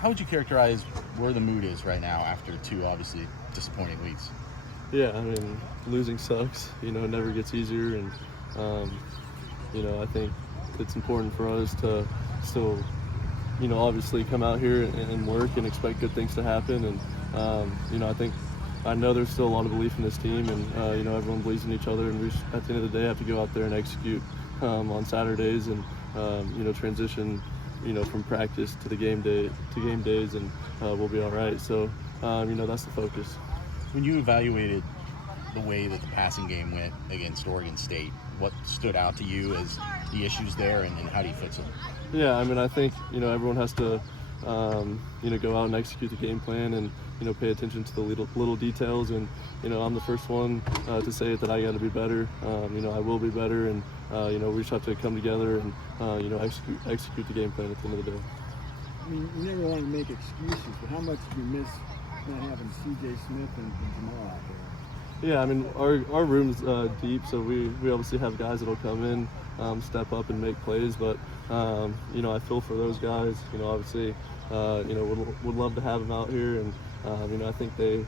How would you characterize where the mood is right now after 2 obviously disappointing weeks? Yeah, I mean, losing sucks. It never gets easier, and I think it's important for us to still, obviously come out here and work and expect good things to happen. And I know there's still a lot of belief in this team, and everyone believes in each other. And we at the end of the day have to go out there and execute on Saturdays, and transition, from practice to the game days, and we'll be all right. So that's the focus. When you evaluated the way that the passing game went against Oregon State, what stood out to you as the issues there, and how do you fix them? Yeah, I mean, I think everyone has to go out and execute the game plan, and pay attention to the little details. And I'm the first one to say it, that I got to be better. I will be better, and we just have to come together and execute the game plan at the end of the day. I mean, you never want to make excuses, but how much do you miss not having C.J. Smith and Jamal out there? Yeah, I mean, our room's deep, so we obviously have guys that'll come in, step up and make plays. But I feel for those guys. Obviously, would love to have them out here, and I think they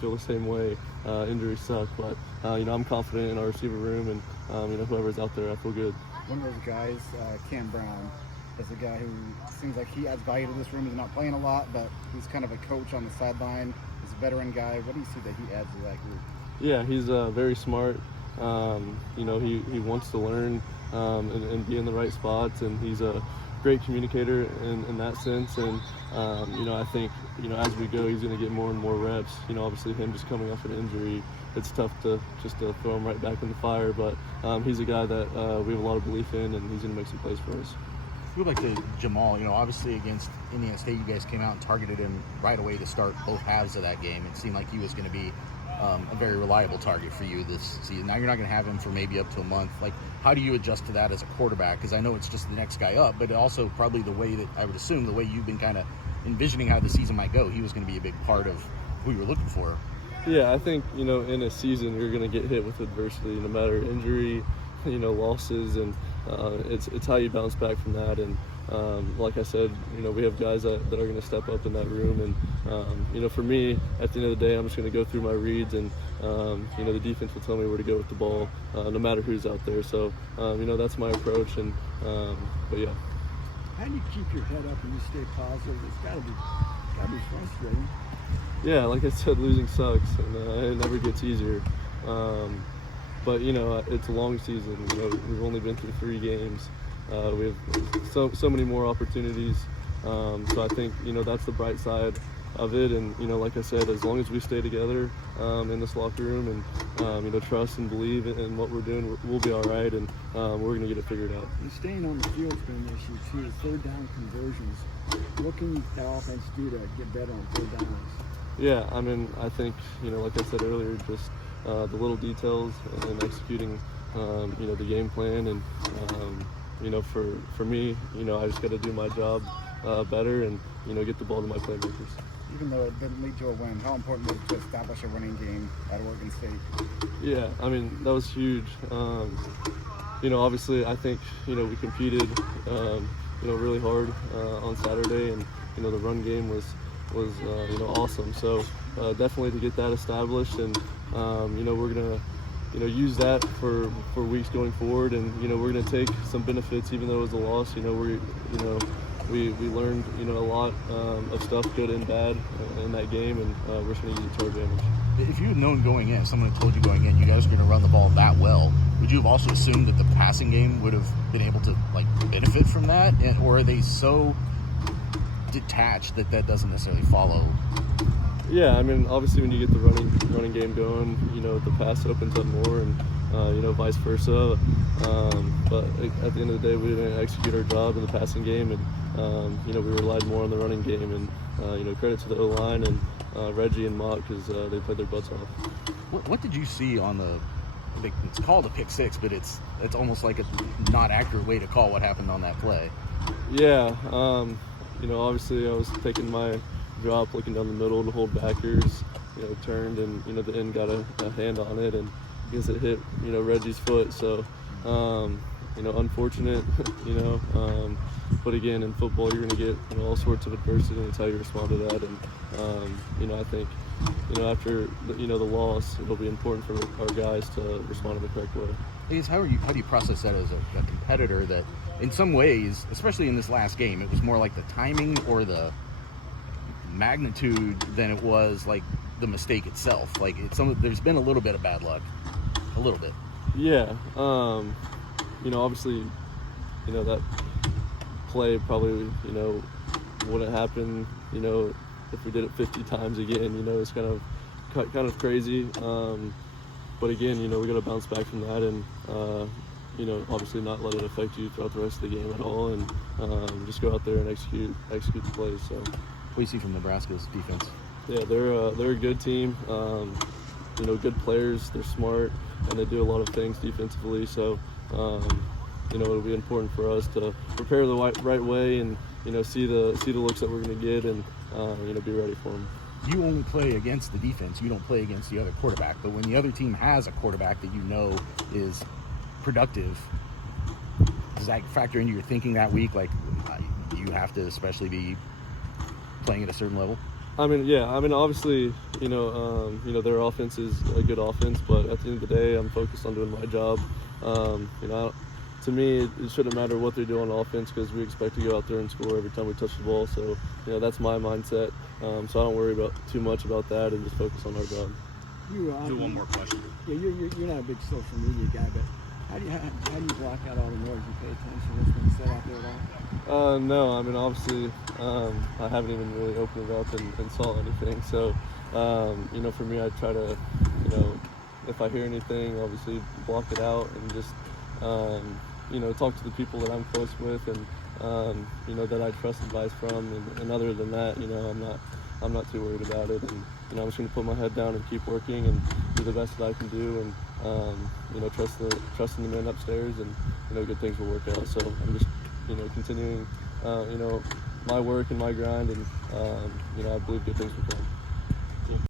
feel the same way. Injuries suck, but I'm confident in our receiver room, and whoever's out there, I feel good. One of those guys, Cam Brown, is a guy who seems like he adds value to this room. He's not playing a lot, but he's kind of a coach on the sideline. He's a veteran guy. What do you see that he adds to that group? Yeah, he's very smart. He wants to learn and be in the right spots, and he's a great communicator in that sense. And I think as we go, he's going to get more and more reps. Obviously him just coming off an injury, it's tough to throw him right back in the fire. But he's a guy that we have a lot of belief in, and he's going to make some plays for us. Go back to Jamal. Obviously against Indiana State, you guys came out and targeted him right away to start both halves of that game. It seemed like he was going to be a very reliable target for you this season. Now you're not going to have him for maybe up to a month. Like, how do you adjust to that as a quarterback? Because I know it's just the next guy up, but also probably the way that I would assume, the way you've been kind of envisioning how the season might go, he was going to be a big part of who you were looking for. Yeah, I think in a season you're going to get hit with adversity, no matter injury, losses, and it's how you bounce back from that. And like I said, we have guys that are going to step up in that room, and for me, at the end of the day, I'm just going to go through my reads, and the defense will tell me where to go with the ball, no matter who's out there. So that's my approach, and but yeah. How do you keep your head up and you stay positive? It's got to be frustrating. Yeah, like I said, losing sucks, and it never gets easier. But it's a long season. We've only been through 3 games. We have so many more opportunities. So I think that's the bright side of it. And like I said, as long as we stay together in this locker room, and trust and believe in what we're doing, we'll be all right, and we're going to get it figured out. And staying on the field's been an issue too. Third down conversions. What can that offense do to get better on third downs? Yeah, I mean, I think like I said earlier, just the little details and executing the game plan, and for me, I just got to do my job better, and get the ball to my playmakers. Even though it didn't lead to a win, how important was it to establish a running game at Oregon State? Yeah, I mean, that was huge. Obviously, I think we competed really hard on Saturday, and the run game was awesome. So definitely to get that established, and we're gonna use that for weeks going forward, and we're gonna take some benefits, even though it was a loss. We learned a lot of stuff, good and bad, in that game, and we're just gonna use it to our advantage. If you had known going in, someone had told you going in, you guys were going to run the ball that well, would you have also assumed that the passing game would have been able to benefit from that, or are they so detached that doesn't necessarily follow? Yeah, I mean, obviously when you get the running game going, the pass opens up more, and vice versa. But at the end of the day, we didn't execute our job in the passing game, and we relied more on the running game. And credit to the O-line and Reggie and Mock, because they played their butts off. What did you see on it's called a pick six, but it's almost like a not accurate way to call what happened on that play? Yeah, obviously I was taking my drop, looking down the middle to hold backers, turned, and the end got a hand on it, and I guess it hit Reggie's foot. So unfortunate, But again, in football, you're going to get, you know, all sorts of adversity, and it's how you respond to that. And you know, I think, you know, after the loss, it'll be important for our guys to respond in the correct way. I guess how do you process that as a competitor that in some ways, especially in this last game, it was more like the timing or the magnitude than it was like the mistake itself. Like there's been a little bit of bad luck, a little bit. Yeah, you know, obviously, you know, that play probably, you know, wouldn't happen, you know, if we did it 50 times again. You know, it's kind of crazy. But again, you know, we got to bounce back from that, and you know, obviously not let it affect you throughout the rest of the game at all, and just go out there and execute the plays. So, what do you see from Nebraska's defense? Yeah, they're a good team. You know, good players. They're smart, and they do a lot of things defensively. So, you know, it'll be important for us to prepare the right way, and you know, see the looks that we're going to get, and you know, be ready for them. You only play against the defense. You don't play against the other quarterback. But when the other team has a quarterback that you know is productive, does that factor into your thinking that week? Like, you have to especially be playing at a certain level? I mean, yeah. I mean, obviously, you know, their offense is a good offense, but at the end of the day, I'm focused on doing my job. You know, to me, it shouldn't matter what they do on offense because we expect to go out there and score every time we touch the ball. So, you know, that's my mindset. So I don't worry too much about that and just focus on our job. Do one more question. Yeah, you're not a big social media guy, but how do you block out all the noise? You pay attention to what's being said out there at all? No, I mean, obviously, I haven't even really opened it up and saw anything. So, you know, for me, I try to, you know, if I hear anything, obviously block it out and just, you know, talk to the people that I'm close with and, you know, that I trust advice from. And other than that, you know, I'm not too worried about it. And, you know, I'm just going to put my head down and keep working and do the best that I can do. And, you know, trusting the men upstairs, and, you know, good things will work out. So I'm just, you know, continuing, you know, my work and my grind, and, you know, I believe good things will come.